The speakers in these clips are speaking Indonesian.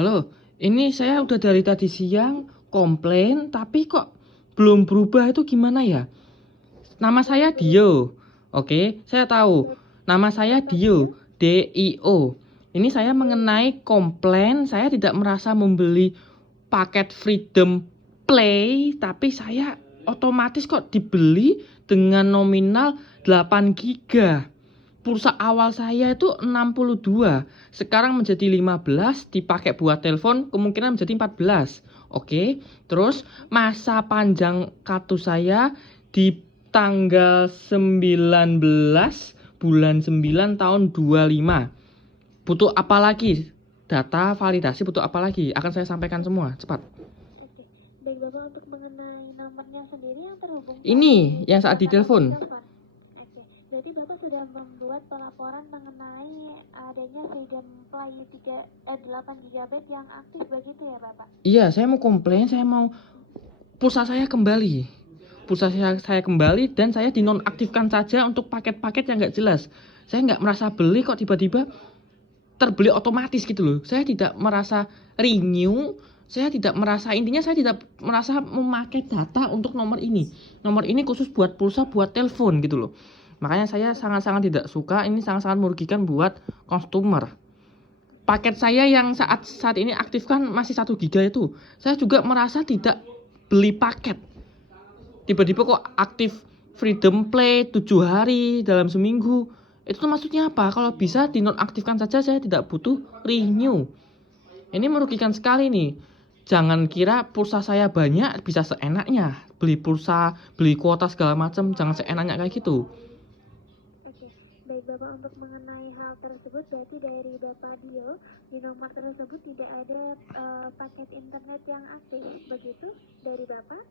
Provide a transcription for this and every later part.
Halo, ini saya udah dari tadi siang komplain, tapi kok belum berubah itu gimana ya? Nama saya Dio. Oke, saya tahu. Nama saya Dio, DIO. Ini saya mengenai komplain, saya tidak merasa membeli paket Freedom Play, tapi saya otomatis kok dibeli dengan nominal 8 giga. Pulsa awal saya itu 62, sekarang menjadi 15, dipakai buat telepon kemungkinan menjadi 14. Oke, terus masa panjang kartu saya di tanggal 19 bulan 9 tahun 25. Butuh apa lagi? Data validasi butuh apa lagi? Akan saya sampaikan semua, cepat. Oke, baik Bapak, untuk mengenai nomornya sendiri yang terhubung Ini yang saat ditelepon. Oke, berarti Bapak sudah membuat pelaporan mengenai adanya Freedom Play 8 GB yang aktif begitu ya Bapak? Iya, saya mau komplain, saya mau pulsa saya kembali. Pulsa saya kembali dan saya dinonaktifkan saja untuk paket-paket yang nggak jelas. Saya nggak merasa beli kok tiba-tiba terbeli otomatis gitu loh. Saya tidak merasa renew, saya tidak merasa, intinya saya tidak merasa memakai data untuk nomor ini. Nomor ini khusus buat pulsa, buat telepon gitu loh. Makanya saya sangat-sangat tidak suka, ini sangat-sangat merugikan buat customer. Paket saya yang saat ini aktifkan masih 1 giga itu. Saya juga merasa tidak beli paket. Tiba-tiba kok aktif Freedom Play 7 hari dalam seminggu. Itu maksudnya apa? Kalau bisa dinonaktifkan saja, saya tidak butuh renew. Ini merugikan sekali nih. Jangan kira pulsa saya banyak bisa seenaknya. Beli pulsa, beli kuota segala macam, jangan seenaknya kayak gitu. Oke, baik Bapak, untuk mengenai hal tersebut berarti dari Bapak Dio di nomor tersebut tidak ada paket internet yang aktif begitu dari Bapak?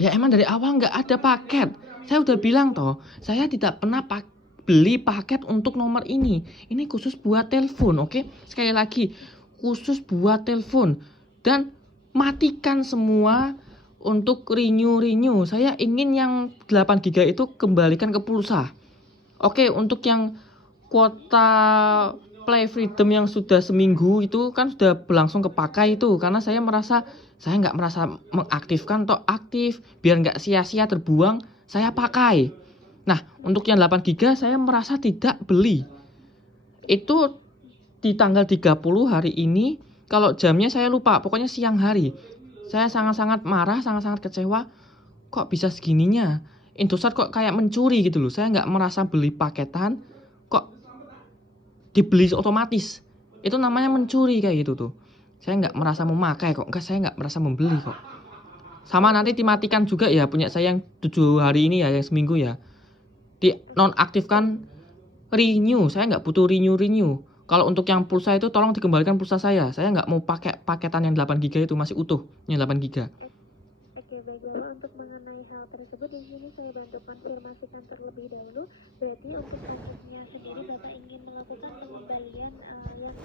Ya emang dari awal nggak ada paket. Saya udah bilang toh, saya tidak pernah beli paket untuk nomor ini. Ini khusus buat telepon, oke? Sekali lagi, khusus buat telepon. Dan matikan semua untuk renew. Saya ingin yang 8 giga itu kembalikan ke pulsa. Oke, untuk yang kuota Play Freedom yang sudah seminggu itu kan sudah berlangsung kepakai itu, karena saya nggak merasa mengaktifkan atau aktif biar nggak sia-sia terbuang, saya pakai. Nah, untuk yang 8 giga saya merasa tidak beli. Itu di tanggal 30 hari ini, kalau jamnya saya lupa, pokoknya siang hari. Saya sangat-sangat marah, sangat-sangat kecewa. Kok bisa segininya? Indosat kok kayak mencuri gitu loh. Saya nggak merasa beli paketan, kok dibeli otomatis. Itu namanya mencuri kayak gitu tuh. Saya nggak merasa memakai kok. Saya nggak merasa membeli kok. Sama nanti dimatikan juga ya punya saya yang 7 hari ini ya, yang seminggu ya. Di nonaktifkan renew. Saya nggak butuh renew. Kalau untuk yang pulsa itu tolong dikembalikan pulsa saya. Saya nggak mau pakai paketan yang 8 giga itu, masih utuh yang 8 giga. Oke, baik Bapak, untuk mengenai hal tersebut di sini saya bantu konfirmasikan terlebih dahulu. Berarti untuk kasusnya sendiri Bapak ingin melakukan pengembalian yang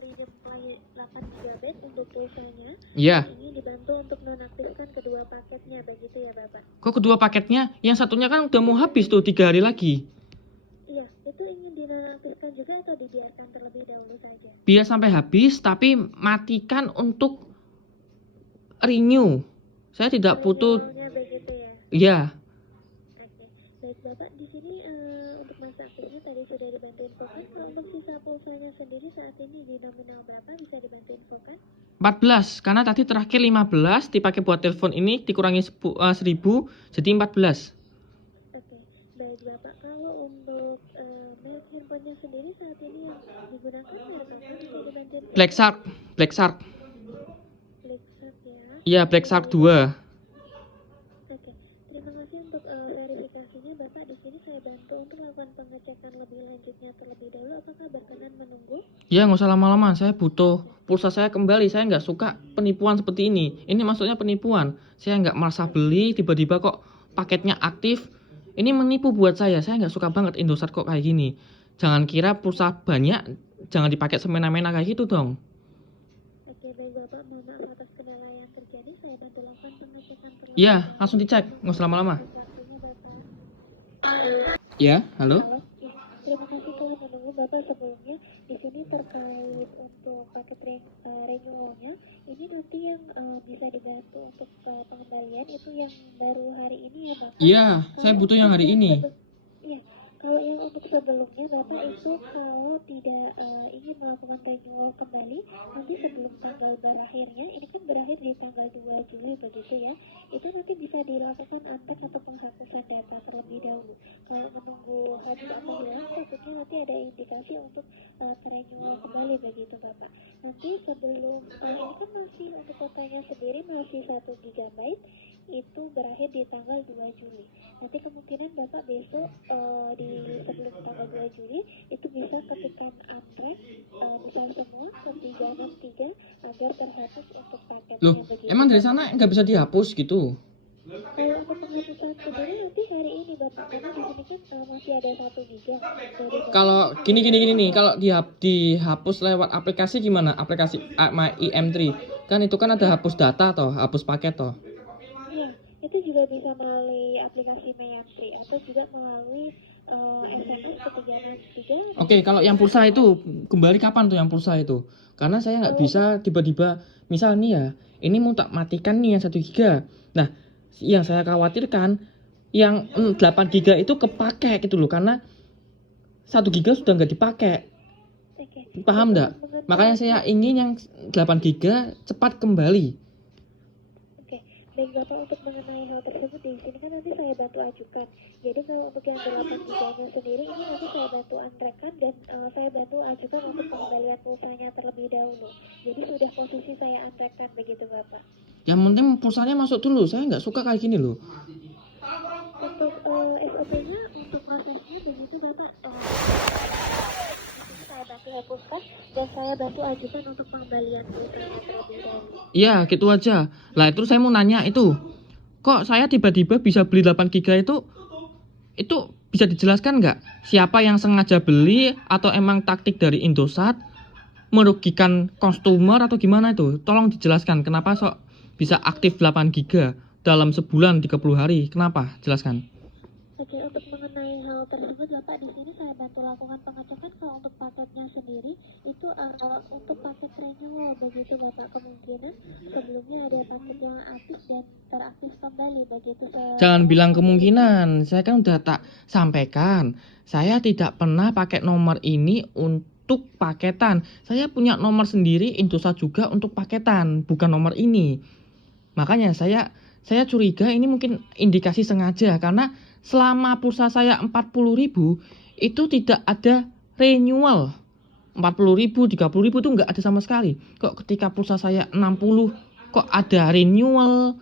Freedom Play 8 GB untuk pulsanya. Iya. Ingin dibantu untuk nonaktifkan kedua paketnya, begitu ya Bapak? Kok kedua paketnya? Yang satunya kan udah mau habis tuh 3 hari lagi. Iya, itu ingin dinonaktifkan juga atau dibiarkan terlebih dahulu saja? Biar sampai habis, tapi matikan untuk renew. Saya tidak butuh. Begitu ya? Iya. Oke, baik Bapak, di sini untuk masa aktifnya tadi sudah dibantu infokan. Kalau untuk sisa pulsanya sendiri saat ini di nominal berapa, bisa dibantu infokan? 14, karena tadi terakhir 15 dipakai buat telepon ini dikurangi 1000 jadi 14. Oke, baik Bapak, kalau untuk merek handphonenya sendiri saat ini yang digunakan merek apa, bisa dibantu infokan? Black Shark. Black Shark ya? Iya, Black Shark 2. Oke, terima kasih untuk verifikasinya Bapak. Di sini saya bantu untuk melakukan pengecekan lebih lanjutnya terlebih dahulu. Apakah berkenan menunggu? Ya nggak usah lama-lama, saya butuh pulsa saya kembali. Saya nggak suka penipuan seperti ini. Ini maksudnya penipuan. Saya nggak merasa beli, tiba-tiba kok paketnya aktif. Ini menipu buat saya nggak suka banget Indosat kok kayak gini. Jangan kira pulsa banyak, jangan dipakai semena-mena kayak gitu dong. Oke, baik Bapak, mohon maaf atas kendala yang terjadi. Saya bantu lakukan pengecekan terlebih Iya, langsung dicek, nggak usah lama-lama. dahulu. Ya, halo? Ya, terima kasih telah menunggu Bapak sebelumnya. Di sini terkait untuk paket renewalnya, ini nanti yang bisa dibantu untuk pengembalian itu yang baru hari ini ya Bapak. Iya, saya Kalau butuh yang hari ini. Iya, kalau yang untuk sebelumnya Bapak itu kalau tidak ingin melakukan renewal kembali, nanti sebelum tanggal berakhirnya, ini kan berakhir di tanggal 2 Juli begitu ya, itu nanti bisa dilakukan unpack atau penghapusan data terlebih dahulu. Kalau menunggu habis atau hilang, takutnya nanti ada indikasi untuk renewal kembali begitu Bapak. Nanti sebelum, ini kan masih untuk kotanya sendiri masih 1 GB, itu berakhir di tanggal 2 Juli. Nanti kemungkinan Bapak besok di sebelum tanggal 2 Juli itu bisa ketikkan untrack besar semua ke 363 agar terhapus untuk paketnya Loh, begitu. emang dari sana nggak bisa dihapus gitu? Kalau untuk penghapusan sendiri nanti hari ini Bapak, karena di sini kan masih ada 1 GB dari Bapak. Kalau gini nih, kalau dihapus lewat aplikasi gimana? Aplikasi My IM3. Kan itu kan ada hapus data toh, hapus paket toh. Iya, itu juga bisa melalui aplikasi Mayantri atau juga melalui SMS ke 363. Oke, kalau yang pulsa itu kembali kapan tuh yang pulsa itu? Karena saya nggak bisa tiba-tiba, misal nih ya, ini mau tak matikan nih yang 1 GB. Nah, yang saya khawatirkan yang 8 GB itu kepake gitu loh, karena 1 GB sudah nggak dipakai. Oke. Paham nggak? Makanya saya ingin yang 8 GB cepat kembali. Oke, baik Bapak, untuk mengenai hal tersebut di sini kan nanti saya bantu ajukan. Jadi kalau untuk yang 8 GB-nya sendiri ini nanti saya bantu antrekan dan saya bantu ajukan untuk pengembalian pulsanya terlebih dahulu. Jadi sudah posisi saya antrekan begitu Bapak. Yang penting pulsanya masuk dulu. Saya nggak suka kayak gini loh. Untuk SOP-nya untuk prosesnya begitu Bapak. Saya bantu hapuskan dan saya bantu ajukan untuk pengembalian pulsanya terlebih dahulu. Iya, gitu aja. Lah itu saya mau nanya itu. Kok saya tiba-tiba bisa beli 8 GB itu bisa dijelaskan nggak? Siapa yang sengaja beli atau emang taktik dari Indosat merugikan customer atau gimana itu? Tolong dijelaskan kenapa sok bisa aktif 8 GB dalam sebulan 30 hari. Kenapa? Jelaskan. Oke, untuk mengenai hal tersebut Bapak, di sini saya bantu lakukan pengecekan. Kalau untuk paketnya sendiri itu untuk paket renewal begitu Bapak, kemungkinan sebelumnya ada paket yang aktif dan teraktif kembali begitu. Jangan bilang kemungkinan. Saya kan udah tak sampaikan. Saya tidak pernah pakai nomor ini untuk paketan. Saya punya nomor sendiri Indosat juga untuk paketan, bukan nomor ini. Makanya saya curiga ini mungkin indikasi sengaja karena selama pulsa saya 40.000 itu tidak ada renewal. 40.000, 30.000 itu nggak ada sama sekali. Kok ketika pulsa saya 60 kok ada renewal?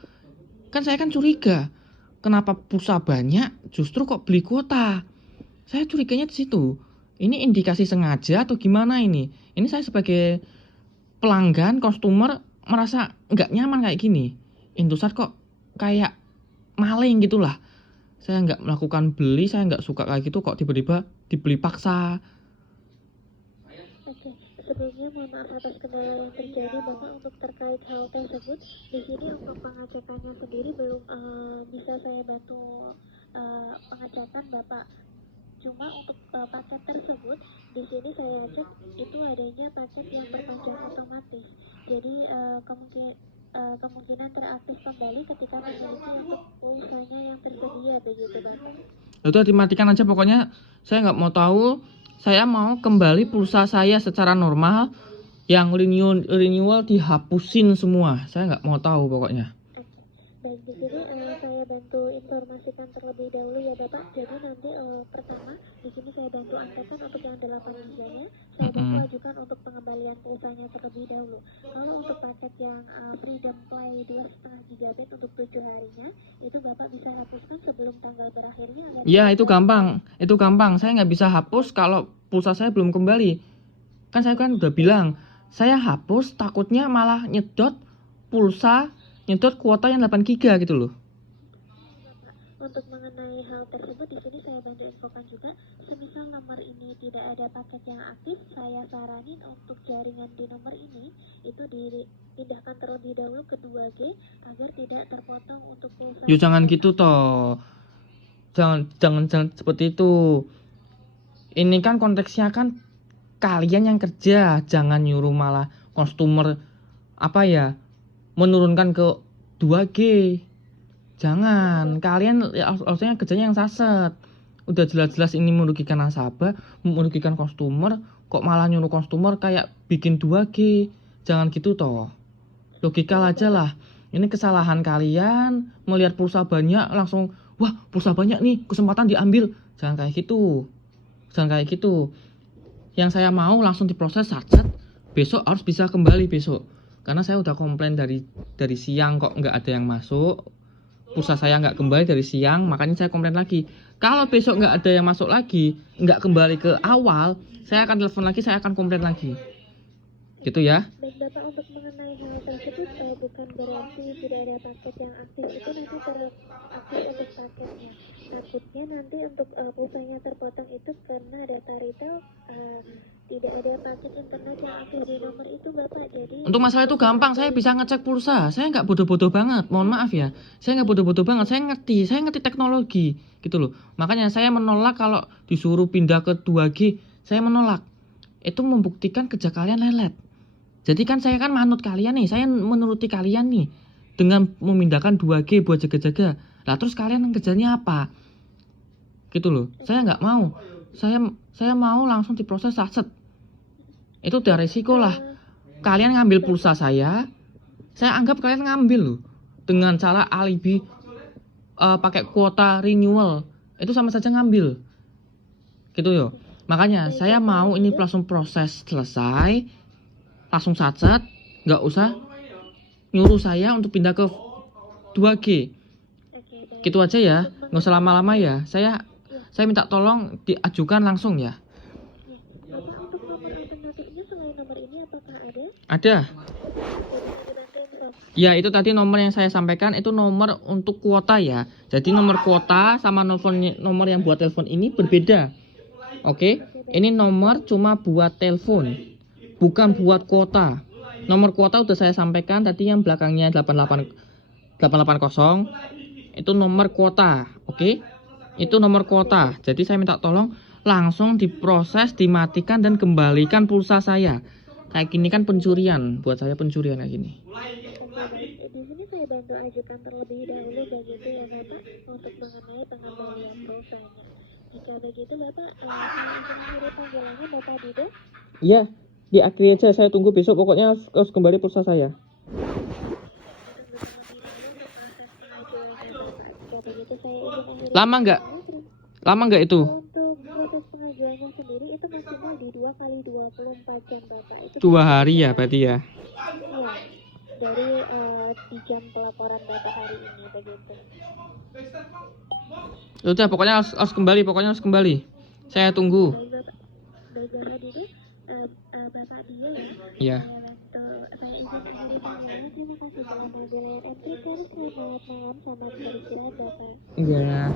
Kan saya kan curiga. Kenapa pulsa banyak justru kok beli kuota? Saya curiganya di situ. Ini indikasi sengaja atau gimana ini? Ini saya sebagai pelanggan, customer merasa nggak nyaman kayak gini. Indosat kok kayak maling gitulah. Saya nggak melakukan beli, saya nggak suka kayak gitu kok tiba-tiba dibeli paksa. Oke, sebelumnya mohon maaf atas kendala yang terjadi Bapak untuk terkait hal tersebut. Di sini untuk pengecekannya sendiri belum bisa saya bantu pengecekan Bapak. Cuma untuk paket tersebut di sini saya cek itu adanya paket yang berpanjang otomatis. Jadi kemungkinan teraktif kembali ketika memiliki untuk pulsanya yang tersedia begitu Bapak. Itu dimatikan aja pokoknya. Saya nggak mau tahu. Saya mau kembali pulsa saya secara normal. Yang renewal dihapusin semua. Saya nggak mau tahu pokoknya. Baik, di sini saya bantu informasikan terlebih dahulu ya Bapak. Jadi nanti pertama di sini saya bantu angkatan untuk yang 8 GB-nya, saya bantu ajukan untuk pengembalian pulsanya terlebih dahulu. Kalau untuk paket yang Freedom Play 2,5 GB untuk 7 harinya, itu Bapak bisa hapuskan sebelum tanggal berakhirnya. Ya itu gampang, Saya nggak bisa hapus kalau pulsa saya belum kembali. Kan saya kan udah bilang, saya hapus takutnya malah nyedot pulsa, nyedot kuota yang 8 GB gitu loh. Untuk mengenai hal tersebut di sini saya bantu infokan juga, semisal nomor ini tidak ada paket yang aktif, saya saranin untuk jaringan di nomor ini itu dipindahkan terlebih dahulu ke 2G agar tidak terpotong untuk pulsa. Yo jangan gitu toh. Jangan seperti itu. Ini kan konteksnya kan kalian yang kerja, jangan nyuruh malah customer menurunkan ke 2G. Jangan, kalian harusnya kerjanya yang saset. Udah jelas-jelas ini merugikan nasabah, merugikan customer, kok malah nyuruh customer kayak bikin 2G. Jangan gitu toh. Logika aja lah. Ini kesalahan kalian, melihat pulsa banyak langsung, wah pulsa banyak nih, kesempatan diambil. Jangan kayak gitu. Jangan kayak gitu. Yang saya mau langsung diproses saset, besok harus bisa kembali besok. Karena saya udah komplain dari siang kok nggak ada yang masuk. Pulsa saya nggak kembali dari siang, makanya saya komplain lagi. Kalau besok nggak ada yang masuk lagi, nggak kembali ke awal, saya akan telepon lagi, saya akan komplain lagi. Gitu ya. Baik Bapak, untuk mengenai hal tersebut bukan berarti tidak ada paket yang aktif, itu nanti teraktif untuk paketnya. Takutnya nanti untuk pulsanya terpotong itu karena data retail tidak ada paket internet yang aktif di nomor itu Bapak. Jadi Untuk masalah itu gampang, saya bisa ngecek pulsa. Saya nggak bodoh-bodoh banget, mohon maaf ya. Saya nggak bodoh-bodoh banget, saya ngerti teknologi gitu loh. Makanya saya menolak kalau disuruh pindah ke 2G, saya menolak. Itu membuktikan kerja kalian lelet. Jadi kan saya kan manut kalian nih, saya menuruti kalian nih dengan memindahkan 2G buat jaga-jaga. Lah terus kalian kerjanya apa? Gitu loh. Saya nggak mau. Saya mau langsung diproses saset. Itu udah resiko lah. Kalian ngambil pulsa saya anggap kalian ngambil loh dengan cara alibi pakai kuota renewal. Itu sama saja ngambil. Gitu yo. Makanya saya mau ini langsung proses selesai, langsung saset, nggak usah nyuruh saya untuk pindah ke 2G. Gitu aja ya, nggak usah lama-lama ya. Saya minta tolong diajukan langsung ya. Bapak, untuk nomor alternatifnya selain nomor ini apakah ada? Ada. Dibantuin Prof. Ya, itu tadi nomor yang saya sampaikan itu nomor untuk kuota ya. Jadi nomor kuota sama nomor yang buat telepon ini berbeda. Oke, ini nomor cuma buat telepon, bukan buat kuota. Nomor kuota udah saya sampaikan tadi yang belakangnya 880 itu nomor kuota. Oke, itu nomor kuota. Jadi saya minta tolong langsung diproses, dimatikan dan kembalikan pulsa saya. Kayak gini kan pencurian, buat saya pencurian kayak gini. Di sini saya bantu ajukan terlebih dahulu begitu ya Bapak untuk mengenai pengembalian pulsanya. Jika begitu Bapak, saya akan mengirim panggilannya Bapak Dido. Iya, diakhiri aja, saya tunggu besok pokoknya harus kembali pulsa saya. Jika begitu saya izin akhiri. Lama nggak itu? Untuk proses pengajuannya sendiri itu maksimal di 2 kali 24 jam Bapak. Itu 2 hari ya berarti ya. ya, dari di jam pelaporan Bapak hari ini begitu. Udah pokoknya harus kembali. Saya tunggu. Baik Bapak Dido, Bapak Dio ya. Iya. Saya izin akhiri panggilannya. Terima kasih telah menghubungi MTK. Selamat malam, selamat beristirahat Bapak. Iya.